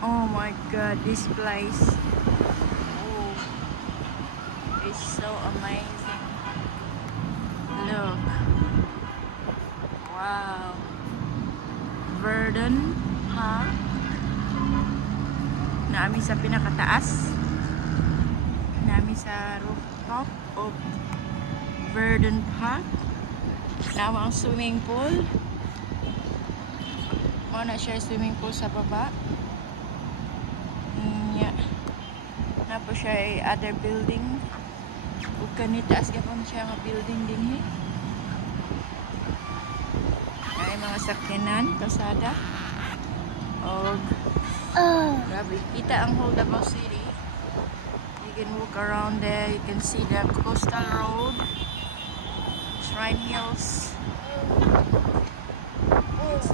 Oh my god, this place. Oh, it's so amazing. Look. Wow. Verdun, ha? Naami sa pinakataas. Naami sa rooftop of Verdun Park. Nawa ang swimming pool. Muna siya swimming pool sa baba. Yeah. Na po siya ay other building. Ug kanitaas gapon siya nga building din hi. Ay mga sakyanan, kalsada. Og grabe, kita ang whole Davao City. You can walk around there. You can see the coastal road, Shrine Hills. It's